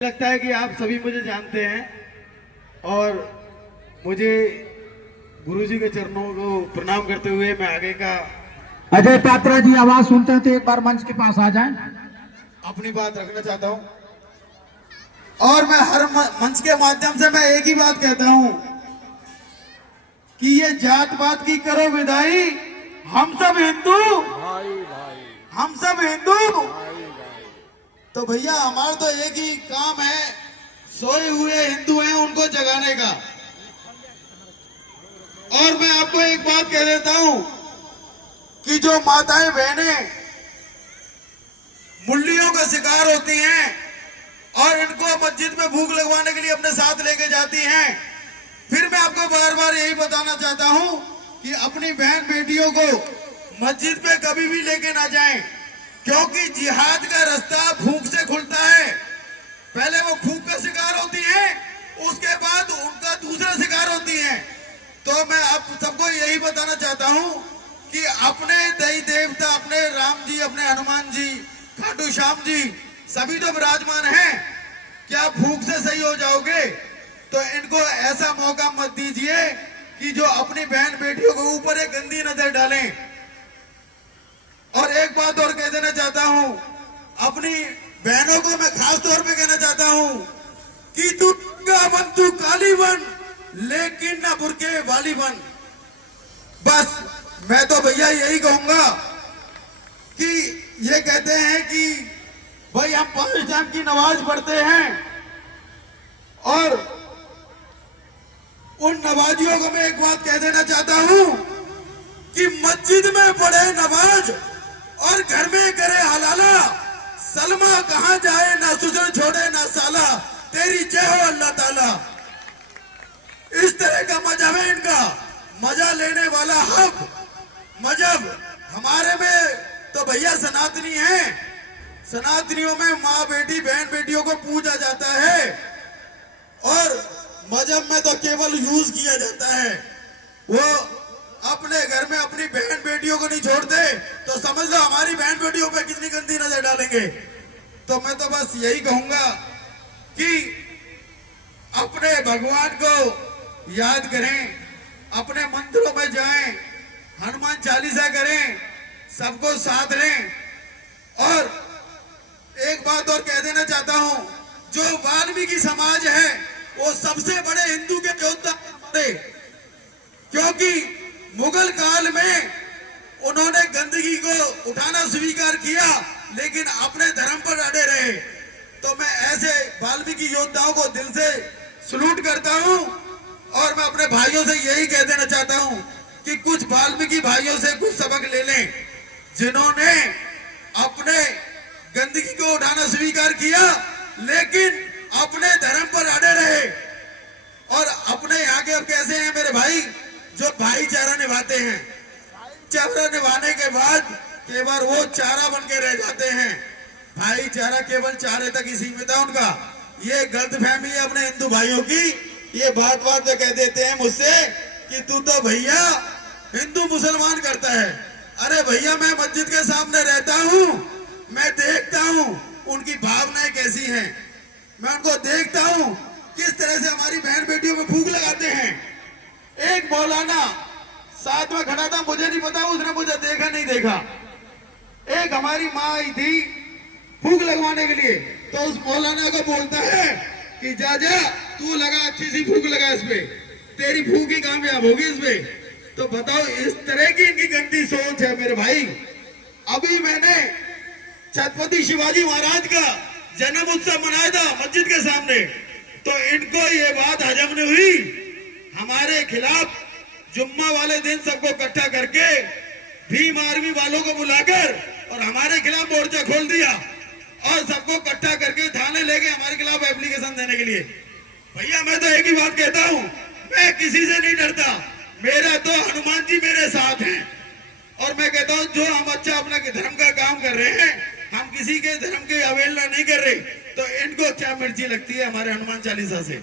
लगता है कि आप सभी मुझे जानते हैं और मुझे गुरुजी के चरणों को प्रणाम करते हुए मैं आगे का अजय पात्रा जी आवाज सुनते हैं तो एक बार मंच के पास आ जाएं। अपनी बात रखना चाहता हूं और मैं हर मंच के माध्यम से मैं एक ही बात कहता हूं कि ये जात पात की करो विदाई, हम सब हिंदू हम सब हिंदू। तो भैया हमारा तो एक ही काम है, सोए हुए हिंदू हैं उनको जगाने का। और मैं आपको एक बात कह देता हूं कि जो माताएं बहनें मुल्लियों का शिकार होती हैं और इनको मस्जिद में भूख लगवाने के लिए अपने साथ लेके जाती हैं, फिर मैं आपको बार बार यही बताना चाहता हूं कि अपनी बहन बेटियों को मस्जिद पे कभी भी लेके ना जाएं, क्योंकि जिहाद का रास्ता भूख से खुलता है। पहले वो भूख का शिकार होती हैं, उसके बाद उनका दूसरा शिकार होती हैं। तो मैं आप सबको यही बताना चाहता हूं कि अपने देवी देवता, अपने राम जी, अपने हनुमान जी, खाटू श्याम जी सभी तो विराजमान हैं। क्या भूख से सही हो जाओगे? तो इनको ऐसा मौका मत दीजिए कि जो अपनी बहन बेटियों को ऊपर एक गंदी नजर डालें। और एक बात और कह देना चाहता हूं, अपनी बहनों को मैं खास तौर पे कहना चाहता हूं कि तू बन, तू काली बन, लेकिन ना बुरके वाली बन। बस मैं तो भैया यही कहूंगा कि ये कहते हैं कि भाई हम 5 टाइम की नमाज पढ़ते हैं और उन नमाजियों को मैं एक बात कह देना चाहता हूं कि मस्जिद में पढ़े नमाज और घर में करे हलाला, सलमा कहां जाए ना सुजन छोड़े ना साला, तेरी जय हो अल्लाह ताला। इस तरह का मजहब है इनका, मजा लेने वाला हक मजहब। हमारे में तो भैया सनातनी है, सनातनियों में माँ बेटी बहन बेटियों को पूजा जाता है और मजहब में तो केवल यूज किया जाता है। वो अपने घर में अपनी बहन बेटियों को नहीं छोड़ते, तो समझ लो हमारी बहन बेटियों पे कितनी गंदी नजर डालेंगे। तो मैं तो बस यही कहूंगा कि अपने भगवान को याद करें, अपने मंदिरों में जाएं, हनुमान चालीसा करें, सबको साथ लें। और एक बात और कह देना चाहता हूं, जो वाल्मीकि समाज है वो सबसे बड़े हिंदू के योद्धा थे, क्योंकि मुगल काल में उन्होंने गंदगी को उठाना स्वीकार किया लेकिन अपने धर्म पर अड़े रहे। तो मैं ऐसे वाल्मीकि योद्धाओं को दिल से सलूट करता हूं और मैं अपने भाइयों से यही कह देना चाहता हूं कि कुछ वाल्मीकि भाइयों से कुछ सबक ले लें, जिन्होंने अपने गंदगी को उठाना स्वीकार किया लेकिन अपने धर्म पर अड़े रहे। और अपने यहाँ के अब कैसे हैं मेरे भाई, जो भाईचारा निभाते हैं, चारा निभाने के बाद केवल वो चारा बन के रह जाते हैं। भाईचारा केवल चारे तक ही सीमित है उनका। ये गलतफहमी है अपने हिंदू भाइयों की। ये बात बात कह देते हैं मुझसे कि तू तो भैया हिंदू मुसलमान करता है। अरे भैया मैं मस्जिद के सामने रहता हूँ, मैं देखता हूँ उनकी भावनाएं कैसी हैं, मैं उनको देखता हूँ किस तरह से हमारी बहन बेटियों में भूख लगाते हैं। एक मौलाना साथ में खड़ा था, मुझे नहीं पता उसने मुझे देखा नहीं देखा। एक हमारी माँ आई थी भूख लगवाने के लिए, तो उस मौलाना को बोलता है कि जा जा तू लगा, अच्छी सी भूख लगा इस पे, तेरी भूख ही कामयाब होगी इस पे। तो बताओ इस तरह की इनकी गंदी सोच है मेरे भाई। अभी मैंने छत्रपति शिवाजी महाराज का जन्म उत्सव मनाया था मस्जिद के सामने, तो इनको ये बात हजम नहीं हुई। हमारे खिलाफ जुम्मा वाले दिन सबको इकट्ठा करके भीम आर्मी वालों को बुलाकर और हमारे खिलाफ मोर्चा खोल दिया और सबको इकट्ठा करके थाने ले गए हमारे खिलाफ एप्लीकेशन देने के लिए। भैया मैं तो एक ही बात कहता हूं, मैं किसी से नहीं डरता, मेरा तो हनुमान जी मेरे साथ हैं। और मैं कहता हूं जो हम अच्छा अपना धर्म का काम कर रहे हैं, हम किसी के धर्म की अवहेलना नहीं कर रहे, तो इनको क्या मिर्ची लगती है हमारे हनुमान चालीसा से।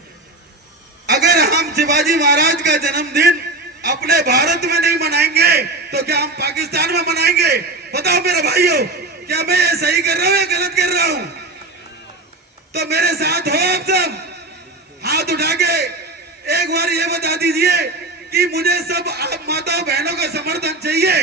अगर हम शिवाजी महाराज का जन्मदिन अपने भारत में नहीं मनाएंगे तो क्या हम पाकिस्तान में मनाएंगे? बताओ मेरे भाइयों, क्या मैं ये सही कर रहा हूं या गलत कर रहा हूं? तो मेरे साथ हो आप सब, हाथ उठा के एक बार ये बता दीजिए कि मुझे सब आप माताओं बहनों का समर्थन चाहिए।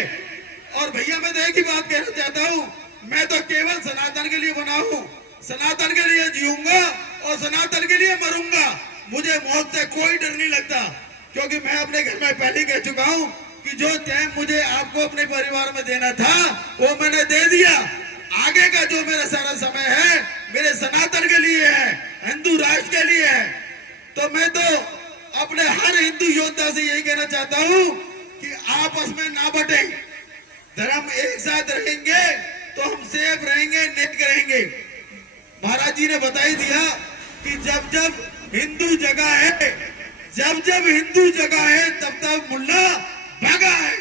और भैया मैं तो एक ही बात कहना चाहता हूँ, मैं तो केवल सनातन के लिए बना हूँ, सनातन के लिए जीऊंगा और सनातन के लिए मरूंगा। मुझे मौत से कोई डर नहीं लगता, क्योंकि मैं अपने घर में पहले कह चुका हूँ कि जो टाइम मुझे आपको अपने परिवार में देना था वो मैंने दे दिया। आगे का जो मेरा सारा समय है मेरे सनातन के लिए है, हिंदू राष्ट्र के लिए है। तो मैं तो अपने हर हिंदू योद्धा से यही कहना चाहता हूँ कि आपस में ना बटे, धर्म एक साथ रहेंगे तो हम सेफ रहेंगे, नेक रहेंगे। महाराज जी ने बता ही दिया कि जब जब हिंदू जगह है, जब जब हिंदू जगह है तब तब मुल्ला भागा है।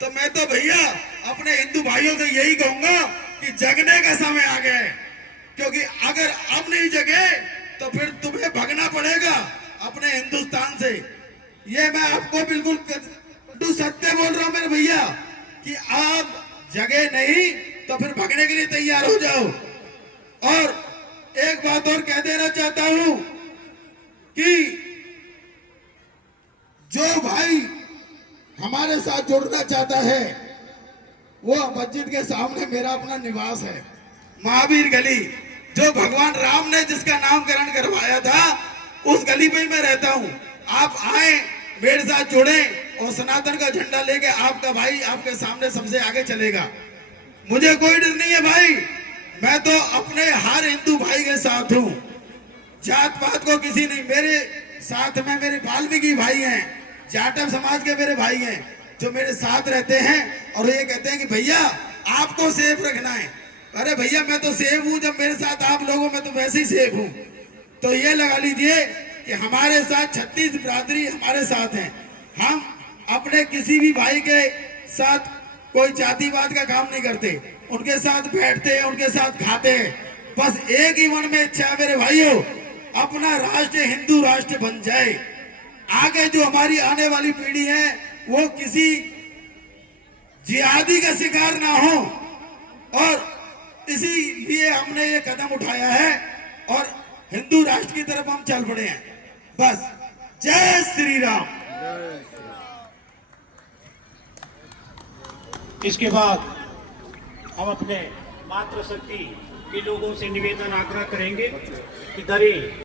तो मैं तो भैया अपने हिंदू भाइयों से यही कहूंगा कि जगने का समय आ गया है, क्योंकि अगर अब नहीं जगे तो फिर तुम्हें भागना पड़ेगा अपने हिंदुस्तान से। ये मैं आपको बिल्कुल सत्य बोल रहा हूं मेरे भैया कि आप जगे नहीं तो फिर भागने के लिए तैयार हो जाओ। और एक बात और कह देना चाहता हूं कि जो भाई हमारे साथ जुड़ना चाहता है वो मस्जिद के सामने मेरा अपना निवास है, महावीर गली, जो भगवान राम ने जिसका नामकरण करवाया था उस गली में ही मैं रहता हूं। आप आए, मेरे साथ जुड़े और सनातन का झंडा लेके आपका भाई आपके सामने सबसे आगे चलेगा। मुझे कोई डर नहीं है भाई, मैं तो अपने हर हिंदू भाई के साथ हूं, जात पात को किसी नहीं। मेरे साथ में मेरे वाल्मीकि भाई हैं, जाटव समाज के मेरे भाई हैं जो मेरे साथ रहते हैं और ये कहते हैं कि भैया आपको सेफ रखना है। अरे भैया मैं तो सेफ हूं, जब मेरे साथ आप लोगों में तो वैसे ही सेफ हूं। तो ये लगा लीजिए कि हमारे साथ 36 बिरादरी हमारे साथ हैं। हम अपने किसी भी भाई के साथ कोई जातिवाद का काम नहीं करते, उनके साथ बैठते हैं, उनके साथ खाते हैं। बस एक ही मन में इच्छा है मेरे भाइयों, अपना राष्ट्र हिंदू राष्ट्र बन जाए। आगे जो हमारी आने वाली पीढ़ी है वो किसी जिहादी का शिकार ना हो, और इसीलिए हमने ये कदम उठाया है और हिंदू राष्ट्र की तरफ हम चल पड़े हैं। बस जय श्री राम। इसके बाद हम अपने मातृशक्ति के लोगों से निवेदन आग्रह करेंगे कि दरे